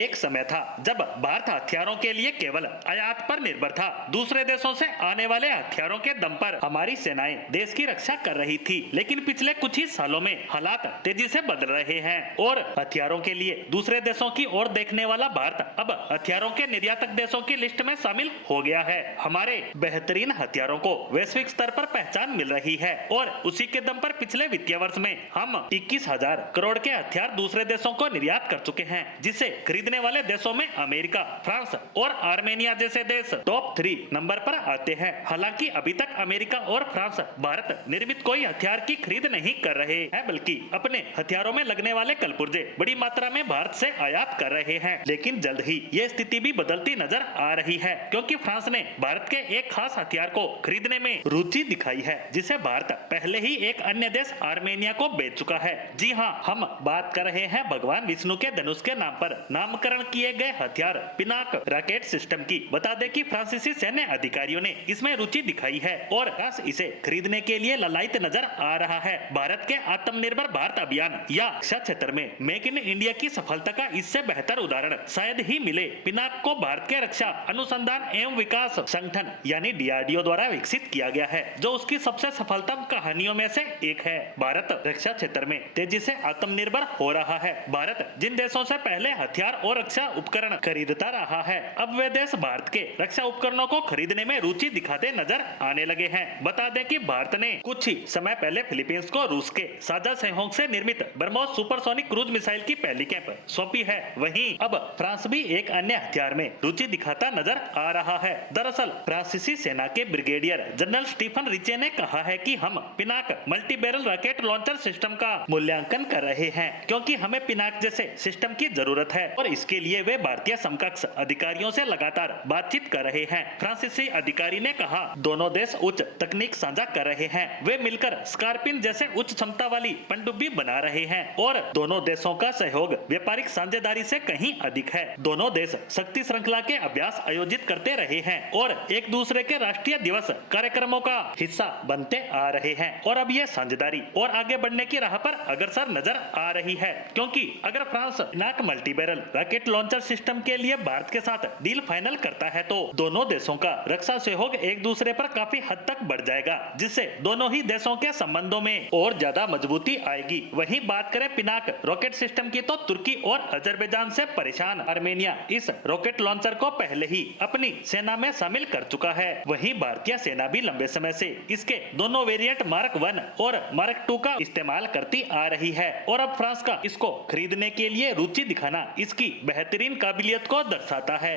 एक समय था जब भारत हथियारों के लिए केवल आयात पर निर्भर था। दूसरे देशों से आने वाले हथियारों के दम पर हमारी सेनाएं देश की रक्षा कर रही थी, लेकिन पिछले कुछ ही सालों में हालात तेजी से बदल रहे हैं और हथियारों के लिए दूसरे देशों की ओर देखने वाला भारत अब हथियारों के निर्यातक देशों की लिस्ट में शामिल हो गया है। हमारे बेहतरीन हथियारों को वैश्विक स्तर पर पहचान मिल रही है और उसी के दम पर पिछले वित्तीय वर्ष में हम 21,000 करोड़ के हथियार दूसरे देशों को निर्यात कर चुके हैं, जिसे खरीदने वाले देशों में अमेरिका, फ्रांस और आर्मेनिया जैसे देश टॉप 3 नंबर पर आते हैं। हालांकि अभी तक अमेरिका और फ्रांस भारत निर्मित कोई हथियार की खरीद नहीं कर रहे हैं, बल्कि अपने हथियारों में लगने वाले कलपुर्जे बड़ी मात्रा में भारत से आयात कर रहे हैं। लेकिन जल्द ही ये स्थिति भी बदलती नजर आ रही है, क्योंकि फ्रांस ने भारत के एक खास हथियार को खरीदने में रुचि दिखाई है, जिसे भारत पहले ही एक अन्य देश आर्मेनिया को बेच चुका है। जी हाँ, हम बात कर रहे हैं भगवान विष्णु के धनुष के नाम पर नामकरण किए गए हथियार पिनाक रॉकेट सिस्टम की। बता दें कि फ्रांसीसी सैन्य अधिकारियों ने इसमें रुचि दिखाई है और फ्रांस इसे खरीदने के लिए ललायत नजर आ रहा है। भारत के आत्मनिर्भर भारत अभियान या रक्षा क्षेत्र में मेक इन इंडिया की सफलता का इससे बेहतर उदाहरण शायद ही मिले। पिनाक को भारत के रक्षा अनुसंधान एवं विकास संगठन यानी DRDO द्वारा विकसित किया गया है, जो उसकी सबसे सफलतम कहानियों में से एक है। भारत रक्षा क्षेत्र में तेजी से आत्मनिर्भर हो रहा है। भारत जिन देशों से पहले हथियार और रक्षा उपकरण खरीदता रहा है, अब वे देश भारत के रक्षा उपकरणों को खरीदने में रुचि दिखाते नजर आने लगे हैं। बता दें कि भारत ने कुछ ही समय पहले फिलीपींस को रूस के साझा सहयोग से निर्मित ब्रह्मोस सुपरसोनिक क्रूज मिसाइल की पहली कैंप सौंपी है। वहीं अब फ्रांस भी एक अन्य हथियार में रुचि दिखाता नजर आ रहा है। दरअसल फ्रांसीसी सेना के ब्रिगेडियर जनरल स्टीफन रिचे ने कहा है कि हम Pinaka multi barrel rocket launcher system का मूल्यांकन कर रहे हैं, क्योंकि हमें पिनाक जैसे सिस्टम की जरूरत है और इसके लिए वे भारतीय समकक्ष अधिकारियों से लगातार बातचीत कर रहे हैं। फ्रांसीसी अधिकारी ने कहा, दोनों देश उच्च तकनीक साझा कर रहे हैं। वे मिलकर स्कॉर्पियन जैसे उच्च क्षमता वाली पनडुब्बी बना रहे हैं और दोनों देशों का सहयोग व्यापारिक साझेदारी से कहीं अधिक है। दोनों देश शक्ति श्रृंखला के अभ्यास आयोजित करते रहे हैं और एक दूसरे के राष्ट्रीय दिवस कार्यक्रमों का हिस्सा बनते आ रहे हैं और अब यह साझेदारी और आगे बढ़ने की राह पर अग्रसर नजर आ रही है, क्योंकि अगर France Pinaka multi barrel rocket launcher system के लिए भारत के साथ डील फाइनल करता है तो दोनों देशों का रक्षा सहयोग एक दूसरे पर काफी हद तक बढ़ जाएगा, जिससे दोनों ही देशों के संबंधों में और ज्यादा मजबूती आएगी। वहीं बात करें पिनाक रॉकेट सिस्टम की, तो तुर्की और अजरबैजान से परेशान आर्मेनिया इस रॉकेट लॉन्चर को पहले ही अपनी सेना में शामिल कर चुका है। वहीं भारतीय सेना भी लंबे समय से इसके दोनों वेरिएंट मार्क 1 और मार्क 2 का इस्तेमाल करती आ रही है और अब फ्रांस का इसको खरीदने के लिए रुचि दिखाना इसकी बेहतरीन काबिलियत को दर्शाता है।